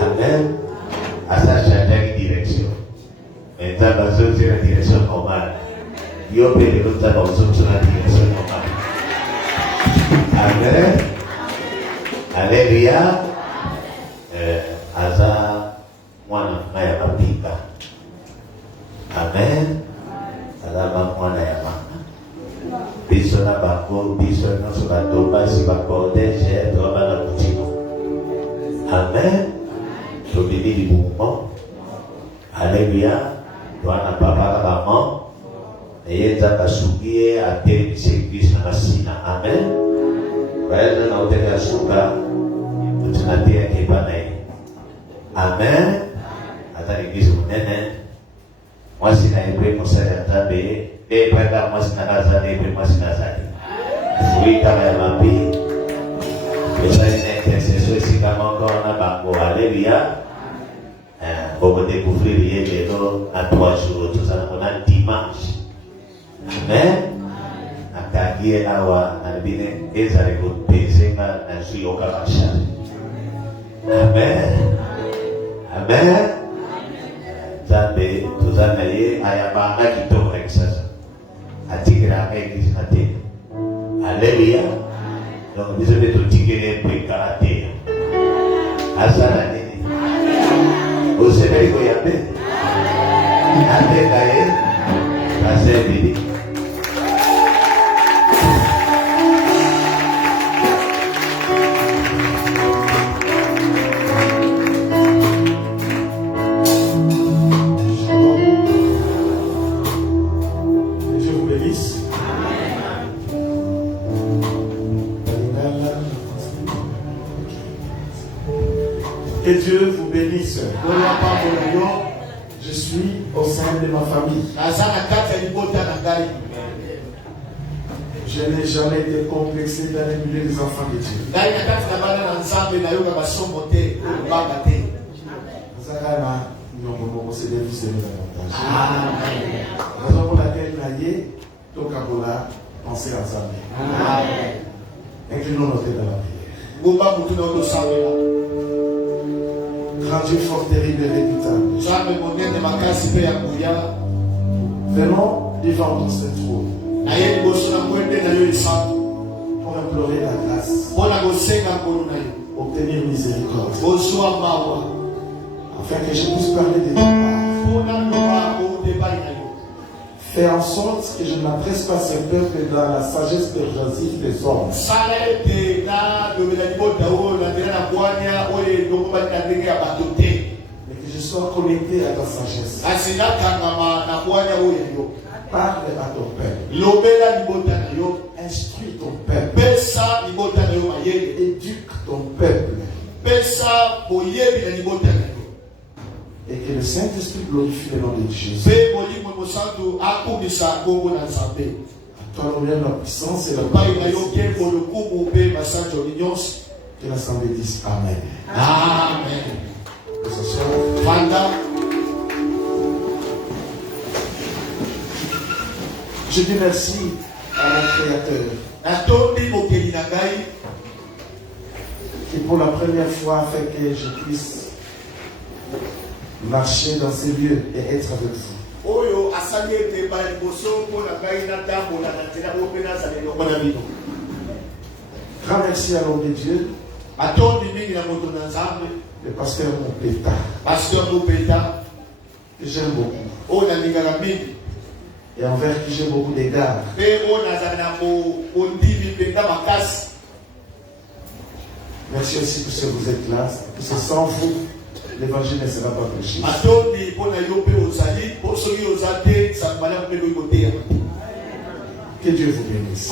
Amen. À ça, chacun une direction. Mais ça va sur la direction normale. Il y a des gens qui vont sur la direction normale. Amen. Alléluia. Aza mwana maya mapika. Amen. Aza mwana ya mama. Biso na bako, biso na sobato, basi bako, deje, toba na kutimo. Amen. Tobili di mouvement. Alléluia. Doana papa maman. Et ça va souiller à tes églises na sina. Amen. Voilà na oteka suka. Tunatia kibana. Amen. Ata l'église munene. Moi si na ébé conseil à taber. Et pendant moi si na nazali, et moi si nazali. Oui, quand même ma vie. Mais ça une intercession ici comme encore na bango. Alléluia. Pour vous découvrir les vélos à 3 jours, tout ça, on a dimanche. Amen. Akagie awa nabine ezali kupezenga na sio kama shari. Amen. Amen. Zambe tuzana ye ayabanga kitoko sasa. Atigira ekisi ate. Alléluia. Donc nous devons tout tirer pour karaté. Asala ni. Vous savez quoi y a fait? Amen. Amen. Amen. Que Dieu vous bénisse. Je suis au sein de ma famille. Je n'ai jamais été complexé dans les milieux des enfants de Dieu. Raison pour laquelle naïe, Tokabola, pensez à Zambé. Inclinons nos têtes dans la prière. Grand Dieu fort, terrible et redoutable. Venons devant ton saint trône pour implorer la grâce, obtenir miséricorde, afin que je puisse parler de ta part. Fais en sorte que je n'adresse pas ce peuple dans la sagesse persuasive des hommes. Mais que je sois connecté à ta sagesse. Parle à ton peuple. Instruis ton peuple. Éduque ton peuple. Et que le Saint-Esprit glorifie le nom de Jésus. À toi l'honneur, la puissance et la gloire. Que l'Assemblée dise Amen. Amen. Je dis merci à mon Créateur qui pour la première fois a fait que je puisse marcher dans ces lieux et être avec vous. Grand merci à l'homme de Dieu, le pasteur Mopeta, que j'aime beaucoup, et envers qui j'ai beaucoup d'égards. Merci aussi pour ce que vous êtes là, parce que sans vous, l'évangile ne sera pas prêché. Que Dieu vous bénisse.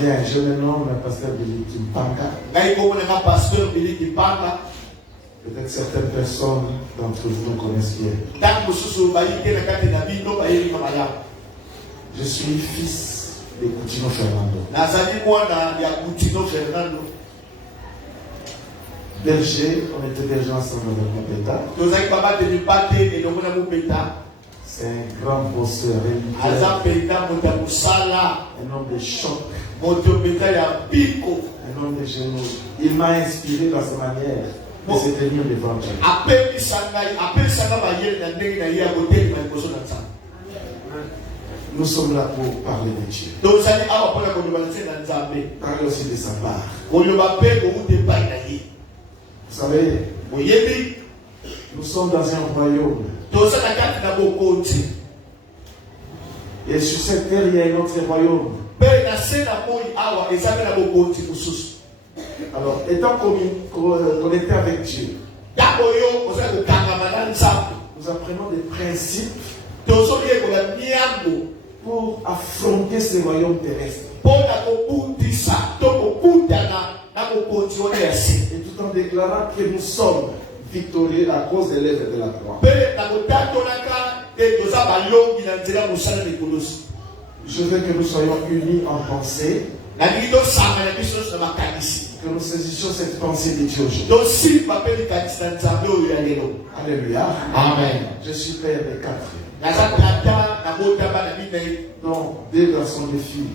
Bien, je me nomme le pasteur Billy Kimpanga. Peut-être certaines personnes d'entre vous me connaissent bien. Je suis fils de Coutinho Fernando. Berger, on était déjà ensemble avec Mopeta. C'est un grand bosseur, un homme de choc, un homme de génie. Il m'a inspiré dans sa manière de se tenir devant Dieu. Nous sommes là pour parler de Dieu. Parler aussi de sa part. Vous savez, nous sommes dans un royaume. Et sur cette terre, il y a un autre royaume. Alors, étant connectés avec Dieu, nous apprenons des principes pour affronter ce royaume terrestre. Et tout en déclarant que nous sommes victorieux à cause de l'œuvre de la croix. Je veux que nous soyons unis en pensée, que nous saisissions cette pensée de Dieu aujourd'hui. Alléluia. Amen. Je suis père de 4. Non, 2 garçons et filles.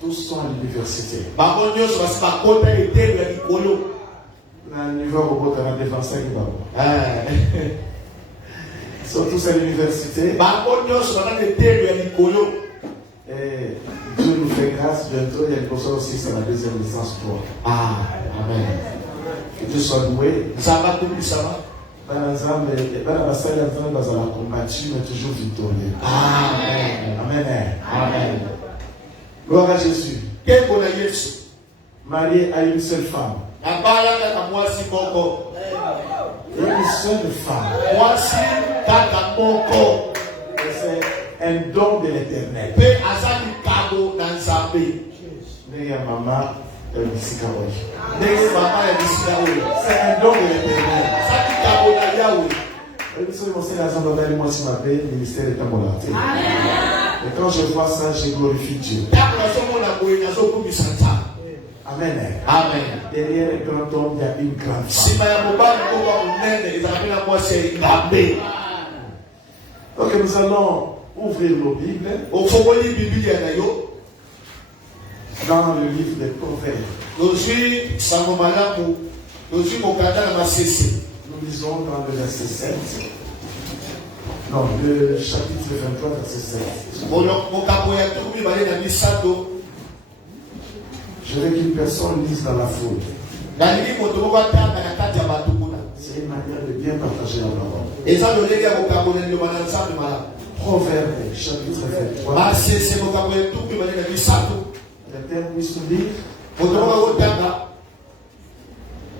Tous sont à l'université. Ils sont tous à l'université. Et Dieu nous fait grâce. Bientôt, il y a une personne aussi sur la deuxième licence 3. Amen. Que Dieu soit loué. Mais toujours victorieux. Amen. Amen. Amen. Gloire à Jésus. Marié à une seule femme. Et une seule femme. C'est un don de l'Éternel. C'est un don de l'Éternel. Et quand je vois ça, je glorifie Dieu. Amen. Amen. Derrière le grand homme, il y a une grande femme. Donc nous allons ouvrir nos Bibles dans le livre des Proverbes. Nous lisons dans le verset 7. Non, le chapitre 23, verset 7. Je veux qu'une personne lise dans la foule. C'est une manière de bien partager la parole. Proverbe, chapitre 23. Le Père puisse nous lire.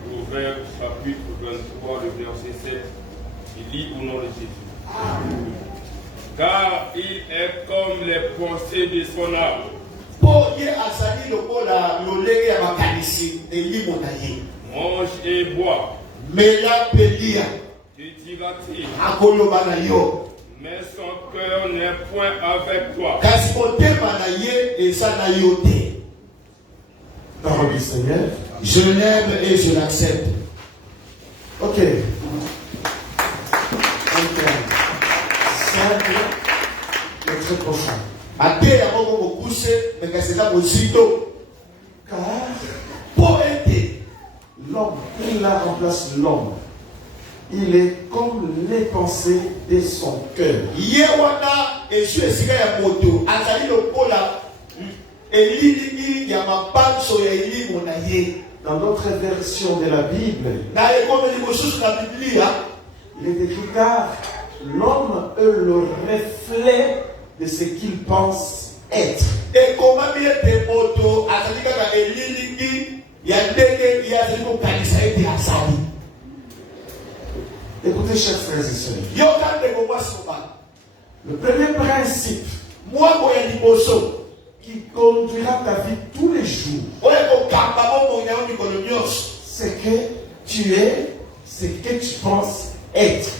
Proverbe, chapitre 23, le verset 7. Il lit au nom de Jésus. Car il est comme les pensées de son âme. Mange et bois. Tu diras-t-il, mais son cœur n'est point avec toi. Parole du Seigneur. Je l'aime et je l'accepte. Ok. Simple et très profond. Car l'homme, il la remplace l'homme. Il est comme les pensées de son cœur. Dans d'autres versions de la Bible, il est écrit car l'homme est le reflet de ce qu'il pense être. Écoutez, chers frères et sœurs. Le premier principe qui conduira ta vie tous les jours, c'est que tu es ce que tu penses être.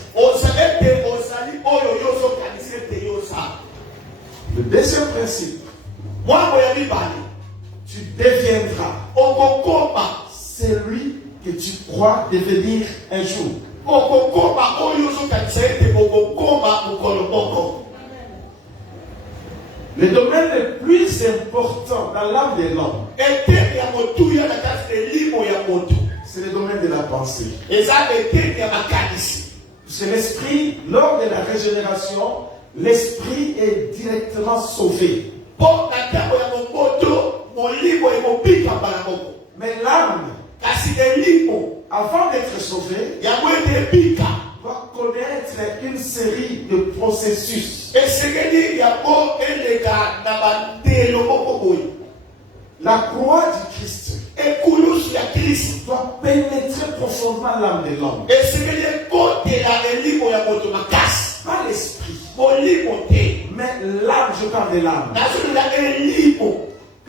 Le deuxième principe, tu deviendras celui que tu crois devenir un jour. Le domaine le plus important dans l'âme de l'homme, c'est le domaine de la pensée. C'est l'esprit, lors de la régénération, l'esprit est directement sauvé. Mais l'âme, avant d'être sauvée, doit connaître une série de processus. La croix du Christ doit pénétrer profondément l'âme de l'homme. Pas l'esprit, mais l'âme, je parle de l'âme.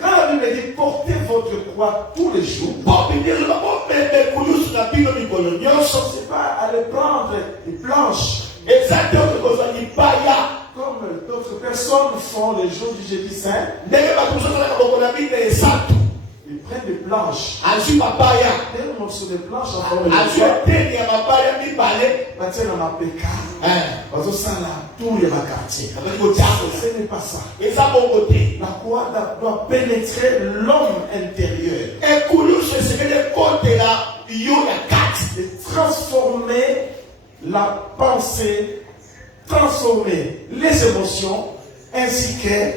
Quand la Bible dit portez votre croix tous les jours, c'est pas aller prendre des planches comme d'autres personnes font les jours du jeudi saint. Ils prennent des planches. Des morceaux de planches en forme de ce n'est pas ça. La croix doit pénétrer l'homme intérieur et transformer la pensée, transformer les émotions ainsi que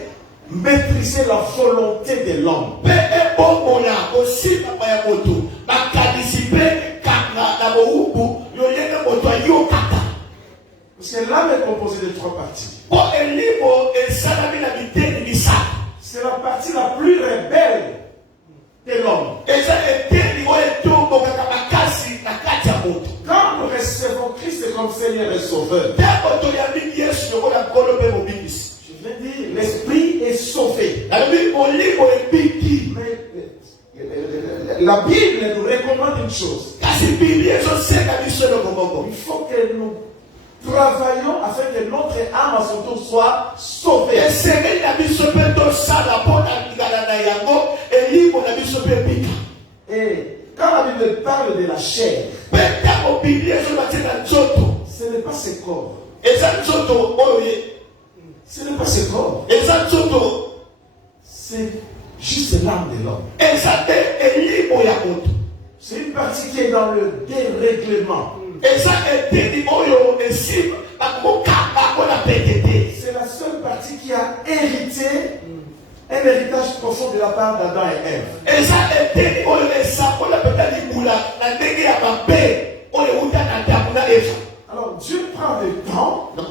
maîtriser la volonté de l'homme. Parce que l'âme est composée de 3 parties. C'est la partie la plus rebelle de l'homme. Quand nous recevons Christ comme Seigneur et Sauveur, je vais dire, l'esprit est sauvé. Mais la Bible nous recommande une chose. Il faut que nous travaillons afin que notre âme à son tour soit sauvée. Et quand la Bible parle de la chair, ce n'est pas ce corps. Ce n'est pas ce corps. C'est juste l'âme de l'homme. C'est une partie qui est dans le dérèglement. C'est la seule partie qui a hérité un héritage profond de la part d'Adam et Ève. Alors Dieu prend le temps de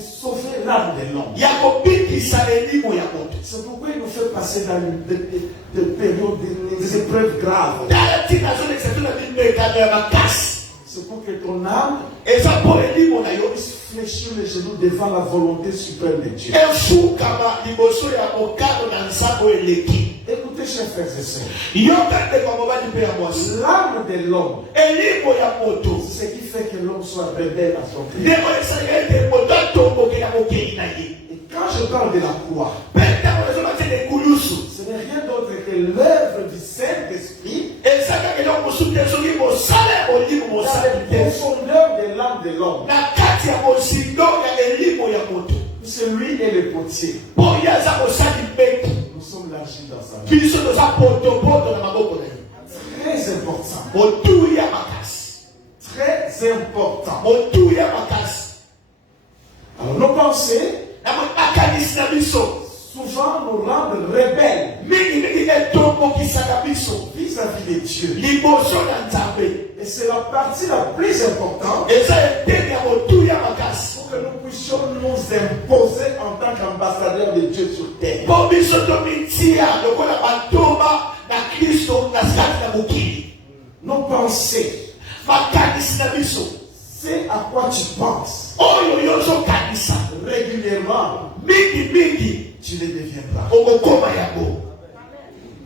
sauver l'âme de l'homme. C'est pourquoi il nous fait passer dans des périodes, des épreuves graves. C'est pour que ton âme puisse fléchir les genoux devant la volonté suprême de Dieu. Écoutez, chers frères et sœurs, l'âme de l'homme, c'est ce qui fait que l'homme soit rebelle à son Créateur. Et quand je parle de la croix, ce n'est rien d'autre que l'œuvre du Saint-Esprit dans les profondeurs de l'âme de l'homme. C'est lui et le potier. Nous sommes l'argile dans sa main. Très important. Très important. Alors nos pensées souvent nous rendent rebelles vis-à-vis de Dieu. Et c'est la partie la plus importante pour que nous puissions nous imposer en tant qu'ambassadeurs de Dieu sur terre. Nos pensées, c'est à quoi tu penses régulièrement, tu les deviendras.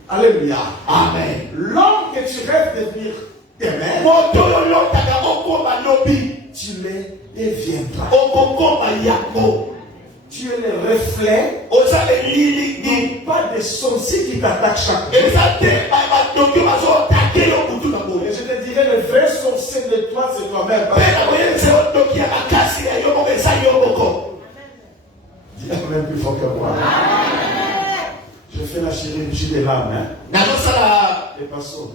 Alléluia. Amen. L'homme que tu rêves de devenir demain, tu les deviendras. Tu es le reflet, non pas des sorciers qui t'attaquent chaque jour. Et je te dirais, le vrai sorcier de toi, c'est toi-même. Dis même plus fort que moi. Je fais la chirurgie des lames. Hein? Les passos.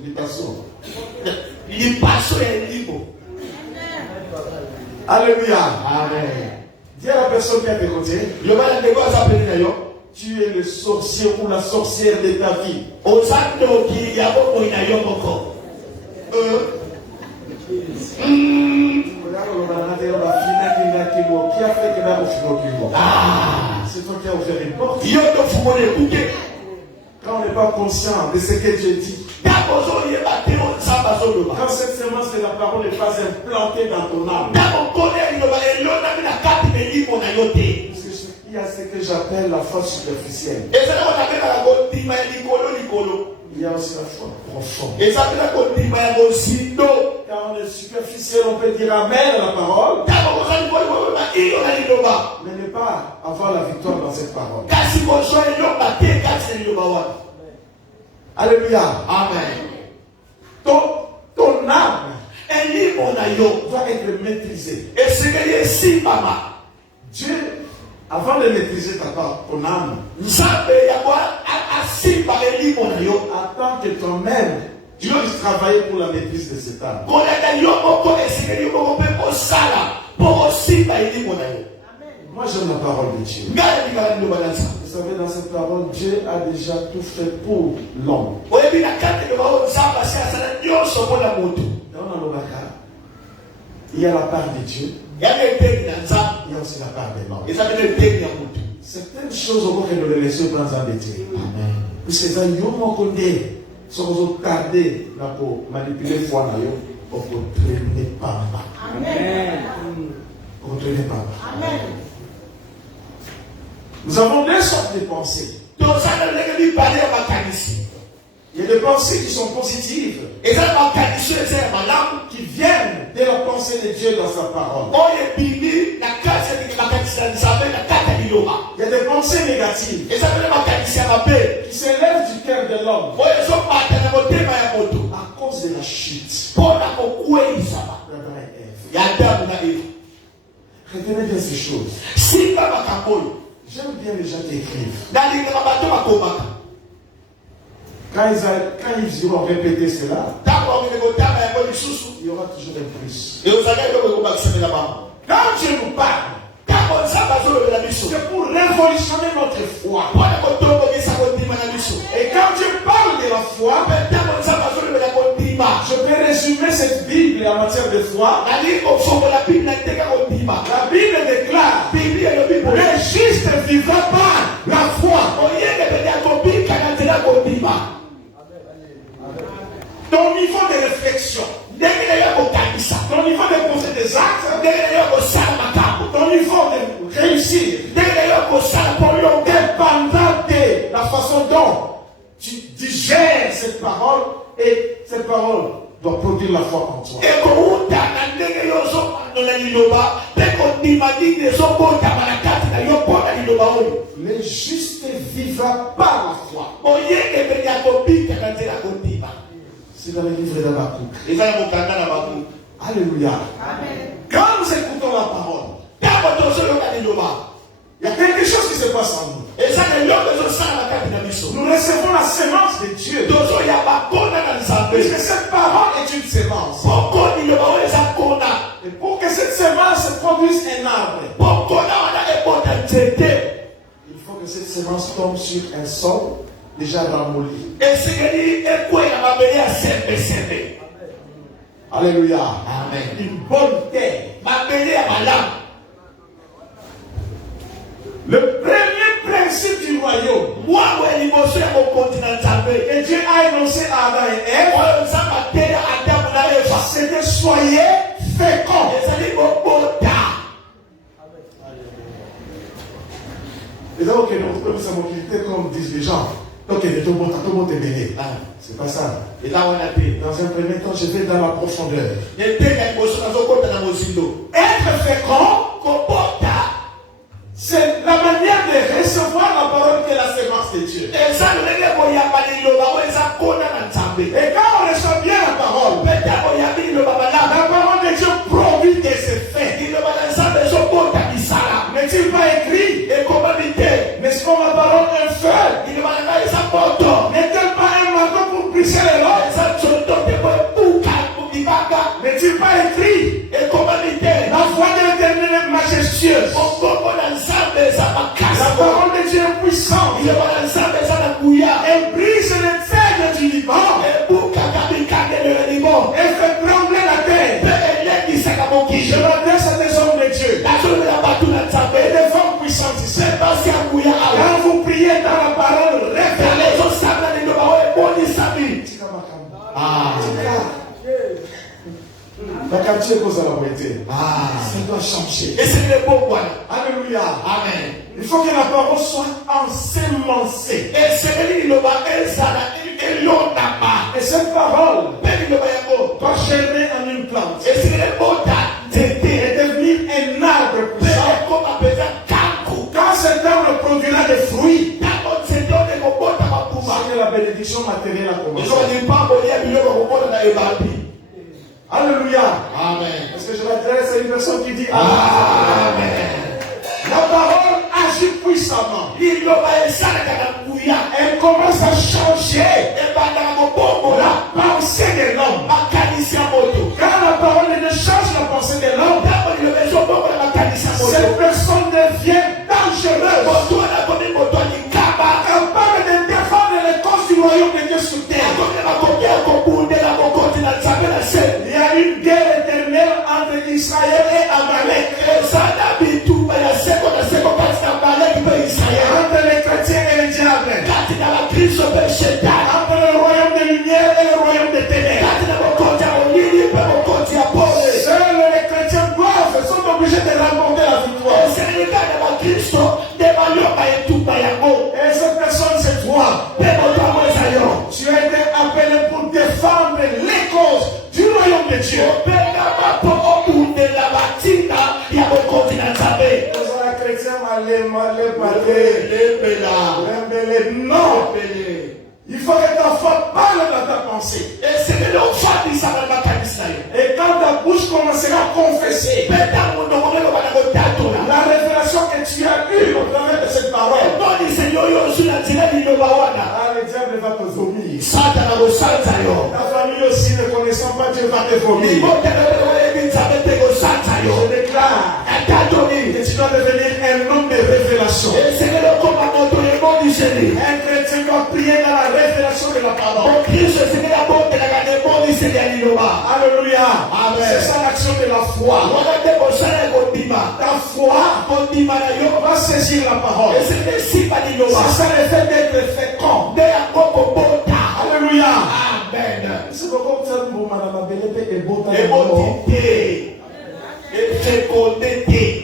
Alléluia. Amen. Dis à la personne qui est à tes côtés, tu es le sorcier ou la sorcière de ta vie. C'est toi qui as ouvert une porte. Quand on n'est pas conscient de ce que Dieu dit, quand cette semence de la parole n'est pas implantée dans ton âme, il y a ce que j'appelle la foi superficielle. Il y a aussi la foi profonde. Quand on est superficiel, on peut dire Amen à la parole, mais ne pas avoir la victoire dans cette parole. Alléluia. Amen. Ton âme doit être maîtrisée. Dieu, avant de maîtriser ton âme, attends que toi-même tu puisses travailler pour la maîtrise de cette âme. Moi j'aime la parole de Dieu. Vous savez, dans cette parole, Dieu a déjà tout fait pour l'homme. Dans le Baka, il y a la part de Dieu. Il y a aussi la part de l'homme. Certaines choses, on va nous les laisser dans un détail. Puisque ça, nous avons tardé pour manipuler la foi, pour traîner par là. Pour traîner par là. Nous avons deux sortes de pensées. Il y a des pensées qui sont positives, qui viennent de la pensée de Dieu dans sa parole. Il y a des pensées négatives qui s'élèvent du cœur de l'homme à cause de la chute. Retenez bien ces choses. J'aime bien les gens qui écrivent. Quand ils auront répété cela, il y aura toujours un plus. Quand Dieu nous parle, c'est pour révolutionner notre foi. Et quand Dieu parle de la foi, je peux résumer cette Bible en matière de foi. La Bible déclare: le juste vivra par la foi. Ton niveau de réflexion, ton niveau de poser des actes, ton niveau de réussir dépendra de la façon dont tu digères cette parole, et cette parole doit produire la foi en toi. Le juste vivra par la foi. C'est dans le livre d'Habakkuk. Alléluia. Amen. Quand nous écoutons la parole, il y a quelque chose qui se passe en nous. Nous recevons la semence de Dieu. Puisque cette parole est une semence. Et pour que cette semence produise un arbre, il faut que cette semence tombe sur un sol déjà ramolli. Alléluia. Amen. Une bonne terre. Le premier principe du royaume que Dieu a énoncé à Adam et Ève, c'était: soyez féconds. Et donc, nous sommes occupés comme disent les gens. Donc, tout le monde est béni. C'est pas ça. Dans un premier temps, je vais dans la profondeur. Être fécond, c'est la manière de recevoir la parole qui est la semence de Dieu. Et quand on reçoit bien la parole puissante. Elle brise les aigles du Liban. Elle fait trembler la terre. Je m'adresse à des hommes de Dieu. Et des femmes puissantes ici. Quand vous priez dans la parole, révélez. Ça doit changer. Alléluia. Amen. Il faut que la parole soit ensemencée. Et cette parole doit germer en une plante. Et devenir un arbre puissant. Quand cet arbre produira des fruits, c'est que la bénédiction matérielle a commencé. Alléluia. Amen. Est-ce que je m'adresse à une personne qui dit Amen? La parole agit puissamment. Elle commence à changer la pensée de l'homme. Quand la parole ne change la pensée de l'homme, cette personne devient dangereuse. Elle parle de défendre les causes du royaume de Dieu sur terre. Il y a une guerre éternelle entre Israël et Amalek. Entre les chrétiens et les diables. Entre le royaume de lumière et le royaume de ténèbres. Seuls les chrétiens sont obligés de remporter la victoire. Et cette personne, c'est toi. Tu as été appelé pour défendre les causes du royaume de Dieu. Non. Il faut que ta foi parle dans ta pensée. Et quand ta bouche commencera à confesser la révélation que tu as eue au travers de cette parole, le diable va te vomir. Ta famille aussi, ne connaissant pas Dieu, va te vomir. Je déclare que tu dois devenir un homme de révélation. Un chrétien doit prier dans la révélation de la parole. Alléluia. C'est ça l'action de la foi. Ta foi va saisir la parole. C'est ça l'effet d'être fécond. Alléluia. Amen. C'est pourquoi vous êtes bon, madame Abelete et Bota. Il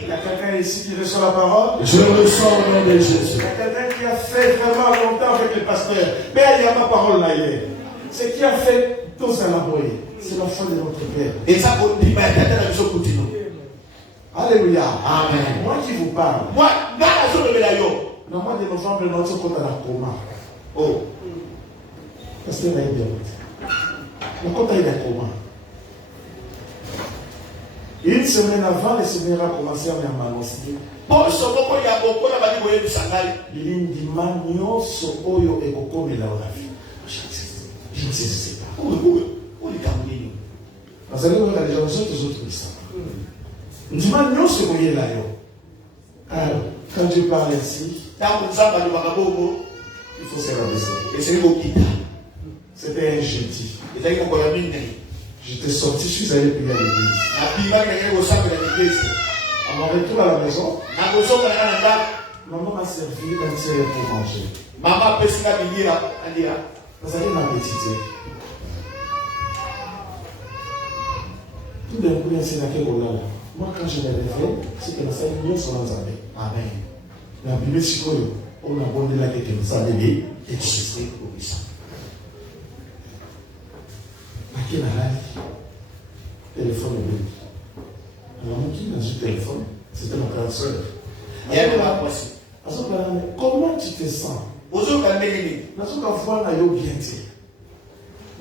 y a quelqu'un ici qui reçoit la parole. Je reçois au nom de Jésus. Il y a quelqu'un qui a fait vraiment longtemps avec le pasteur. Mais il y a ma parole là hier. Ce qui a fait tout ça là-bas, c'est la foi de notre Père. Et ça continue. Alléluia. Amen. Moi qui vous parle. Moi, le mois de novembre, notre compte à la coma. Oh. Pasteur va être bien. Le compte à la coma. Une semaine avant, le Seigneur a commencé à m'annoncer. Il dit Manioso Oyo Ekokomela Olavi. Je ne sais pas. Vous allez voir les gens, les autres ça. Il dit Manioso Oyola Yo. Alors, quand Dieu parle ainsi, il faut se rabaisser. C'était un jeudi. J'étais sorti, je suis allé prier à l'église. À mon retour à la maison, maman m'a servi un tiers pour manger. Vous allez m'appétiter. Tout d'un coup, il y a un sénateur au lala. Moi, quand je me réveille, c'est que la salle est mieux sur l'ensemble. Amen. La Bible, c'est quoi? On a abondé la tête, nous allons et tu sais pour ça. À quel âge? Téléphone est venu. Alors, moi qui n'a pas de téléphone, c'était mon grand soeur. Comment tu te sens?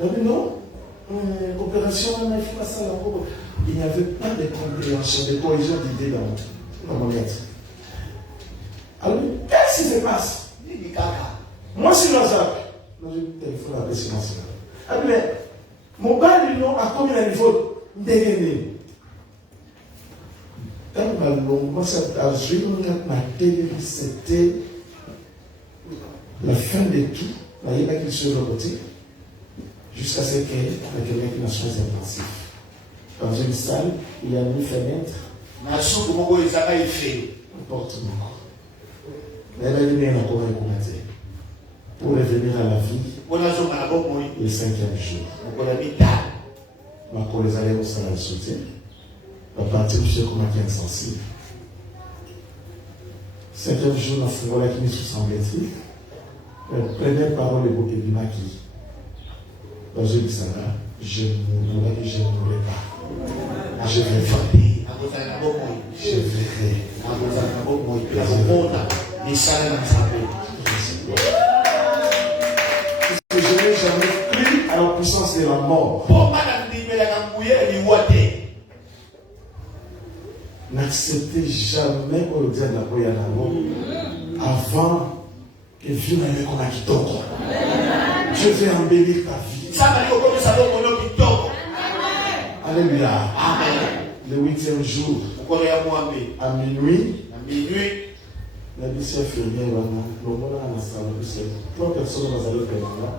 Il non, opération, il n'y avait pas de compréhension, de cohésion d'idées dans mon être. Alors, qu'est-ce qui se passe? Moi, c'est Lazare. Moi, j'ai le téléphone avec ce monsieur. Alors, mais, mon bain du nom a combien de niveau d'égainé? Quand ma longue, moi, ça a joué ma télé, c'était fin de tout, il y a qui sur le côté, jusqu'à ce qu'il y ait quelqu'un qui n'a choisi intensif. Dans une salle, il y a une fenêtre. Une porte beaucoup. Elle a dit pour revenir à la vie, le 5e jour. Ma collègue allait au salon de soutien. À partir du chef comme qui est insensible. 5e jour, dans ce moment-là, qui nous semble être. Première parole est beaucoup de Maki. Dans une salle, je ne mourrai pas. Je vais frapper. Je verrai. Je n'ai jamais cru à la puissance de la mort. N'acceptez jamais qu'on le dise à la avant que Dieu n'ait qu'on a quitté. Je vais embellir ta vie. Alléluia. Amen. Le 8e jour, à minuit, la mission infirmière, trois personnes vont aller au Canada.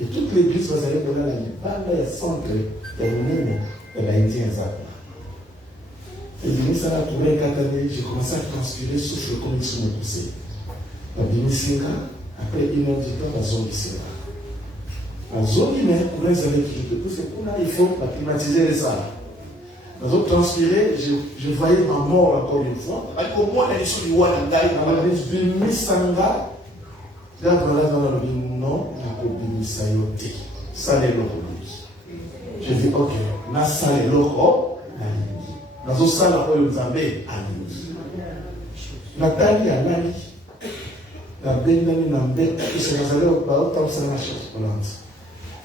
Et toute l'église va aller pour la Libanda, il y a centre, il y a une Indien. Et j'ai commencé à transpirer, souffle comme ils sont poussés. Après 1 heure du temps, la zone ici. La zone humaine, pour les années qui il faut climatiser les salles. Dans autres transpiré, je voyais ma mort encore une fois. Je dis ok, na salle loko na lingi. Nazo sala oyo nzambe alingi. Nathalie anani. Na bendani na mbeka isa nazaleo ba utamsa na chocolate.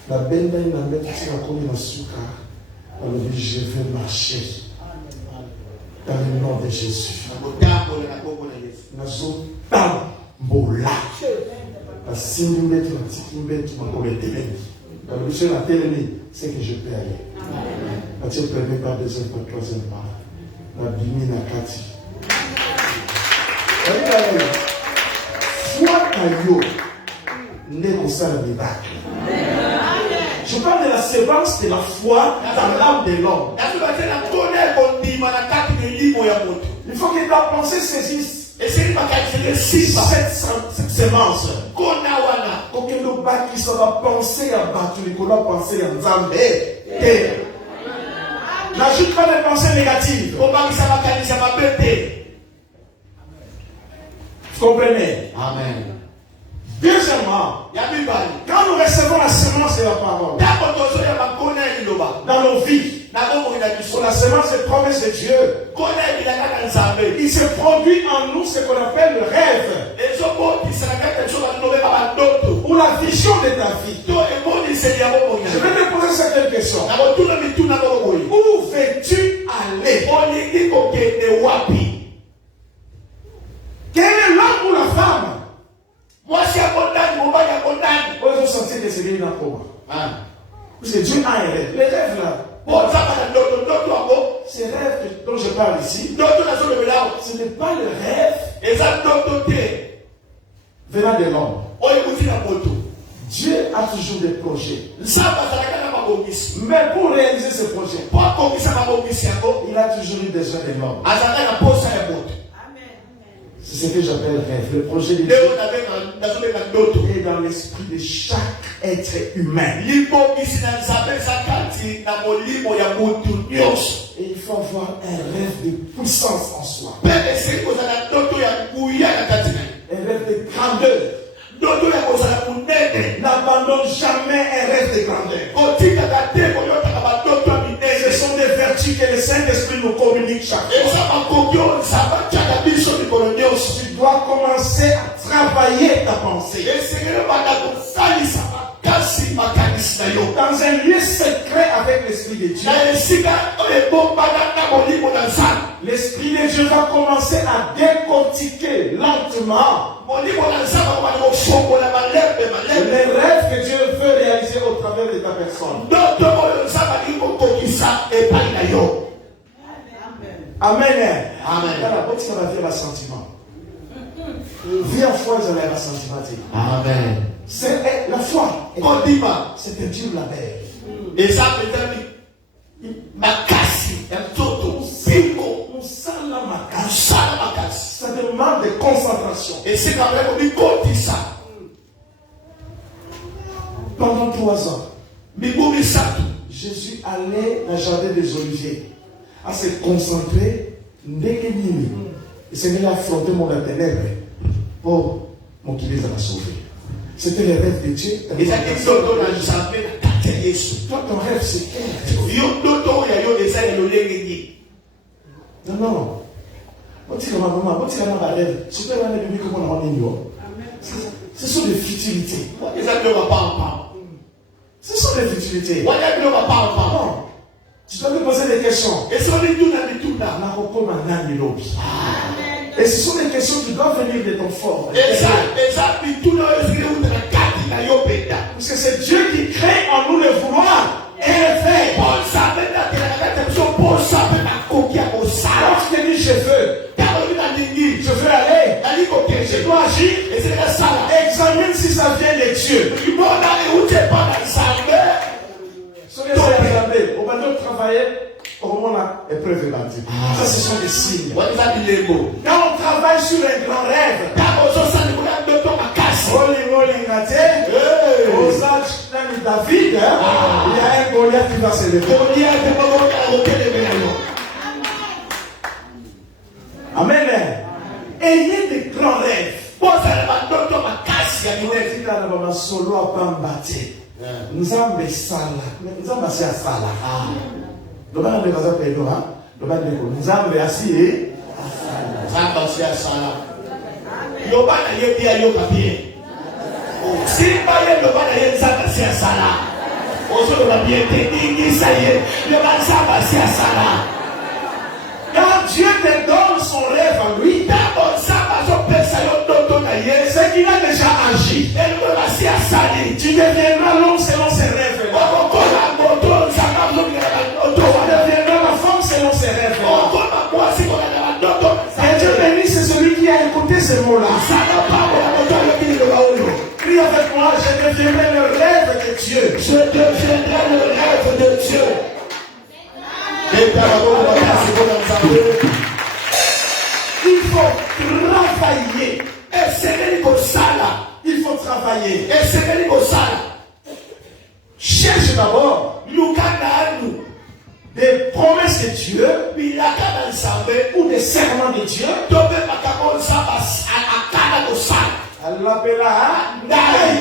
La bendani na mbeka isa komi na suka. Alors je vais marcher. Dans le nom de Jésus. Nazo tambola. La simulette la tikimbe tu m'as dans le mission à télé, c'est que je peux aller. La tienne permet pas deuxième pas, troisième pas. La bimi na kati. Foi kayo n'est comme ça le miracle. Je parle de la séquence de la foi dans l'âme de l'homme. Il faut que ta pensée saisisse. Et c'est pas calculer cette semence. Aucun bas qui sera pensé à battre, il faut penser en Zambé. N'ajoute pas de pensées négatives. Vous comprenez? Amen. Deuxièmement, quand nous recevons la semence de la parole dans nos vies, pour la semence de promesse de Dieu, il se produit en nous ce qu'on appelle le rêve ou la vision de ta vie. Je vais te poser certaines questions. Où veux-tu aller? Quel est l'homme ou la femme? Moi, si à condamne, mon bail à condamne. Vous sentez que c'est bien un coma. Parce que Dieu a un rêve. Les rêves là. Ces rêves dont je parle ici, ce n'est pas le rêve venant de l'homme. Dieu a toujours des projets. Mais pour réaliser ce projet, il a toujours eu besoin de l'homme. C'est ce que j'appelle rêve. Le projet de Dieu est dans l'esprit de chaque être humain. Et il faut avoir un rêve de puissance en soi. Un rêve de grandeur. N'abandonne jamais un rêve de grandeur. Ce sont des vertus que le Saint-Esprit nous communique chaque fois. Tu dois commencer à travailler ta pensée. Dans un lieu secret avec l'Esprit de Dieu. L'Esprit de Dieu va commencer à décortiquer lentement les rêves que Dieu veut réaliser au travers de ta personne. Amen. Amen. Voilà, quand ça va faire un sentiment. Vie en foi, ils ont un sentiment. Amen. C'est la foi. On dit pas. C'est un Dieu label. Et ça peut être ma casse, un toto, pingo. On sent la macasse. Ça ma casse. Ça demande de concentration. Et c'est quand même on dit qu'on dit ça. Pendant 3 ans, Mais vous ça. Jésus allait dans le jardin des Oliviers à se concentrer dès qu'il est. Et c'est qu'il a affronté mon ténèbres pour mon qui les a sauvés. C'était le rêve de Dieu. Et ça qui sont dans le jardin, toi, ton rêve, c'est quel? Non, non. Ce sont des futilités. Ce sont des futilités. Non. Tu dois te poser des questions. Et ce sont des questions qui doivent venir de ton fort. Parce que c'est Dieu qui crée en nous le vouloir et le faire. Quand tu te dis je veux aller, je dois agir, examine si ça vient de Dieu. Sur les assemblées, au moment de travailler, au moment là, épreuve est battue. Ça, ce sont des signes. Quand on travaille sur un grand rêve, David, il y a un Goliath qui va se lever. Amen. Ayez des grands rêves. Solo a pas mbatté. Nous avons des salles. Nous avons assez à salle. Nous avons des choses à nous avons assis et si pas le bas d'ailleurs ça va à Sala. On va bien t'aider, ça y est, le bas ça va à Sala. Quand Dieu te donne son rêve à lui, d'abord ça va se passer c'est qu'il a déjà agi. Elle me va à Sali. Tu deviendras l'homme selon ses rêves. Tu deviendras la femme selon ses rêves. Et Dieu béni, c'est celui qui a écouté ces mots-là. Prie avec moi, je deviendrai le rêve de Dieu. Je deviendrai le rêve de Dieu. Il faut travailler. Et c'est comme ça là. Il faut travailler. Et c'est comme ça là. Cherche d'abord des promesses de Dieu ou des serments de Dieu. Elle l'appela Ndaï.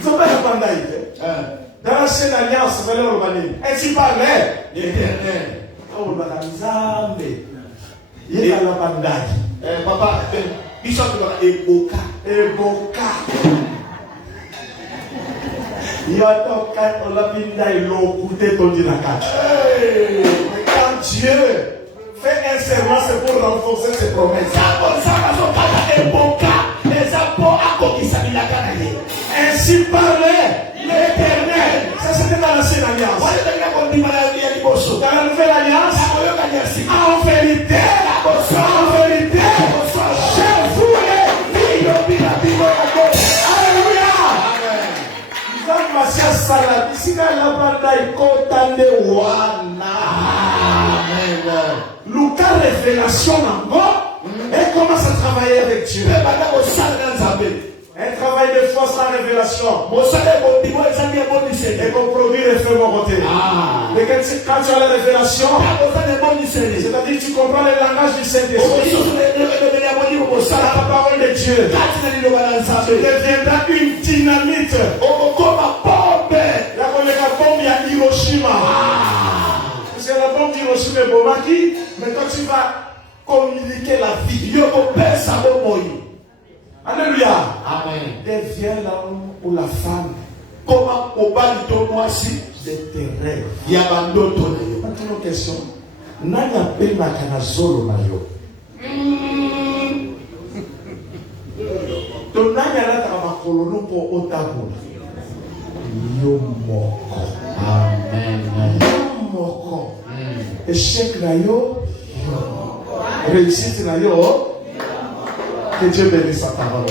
Ils ont pas de Ndaï. Dans l'ancienne alliance, ainsi parlait l'Éternel. Oh, le Nzambe. Il y a la Ndaï. Papa, il s'appelle Eboka. Eboka. Il y a ton cas, on l'a mis là, il l'a écouté ton dinakat. Quand Dieu fait un serment, c'est pour renforcer ses promesses. Ainsi parlait l'Éternel. Ça, c'était dans l'ancienne alliance. Dans la nouvelle alliance, en vérité, je vous l'ai dit. Alléluia. Masia Salah, ici dans la banda il contente wana. Lucas révélation encore et commence à travailler avec Dieu. Un travail de foi sans révélation. Et qu'on produit les faits mon côté. Mais quand tu as la révélation, c'est-à-dire que tu comprends le langage du Saint-Esprit, la parole de Dieu, tu deviendras une dynamite. La bombe il y a Hiroshima. C'est la bombe d'Hiroshima et Bomaki, mais quand tu vas communiquer la vie, alléluia. Amen. Deviens l'homme ou la femme. Comment au bas de ton mois-ci de tes rêves. Il y a un autre. Maintenant, question. Nana pena kanazolo na yo. To nana la tamakolo no po otabula. Yo moko. Amen. Yo moko. Échec na yo. Réussite na yo. Que Dieu bénisse sa parole.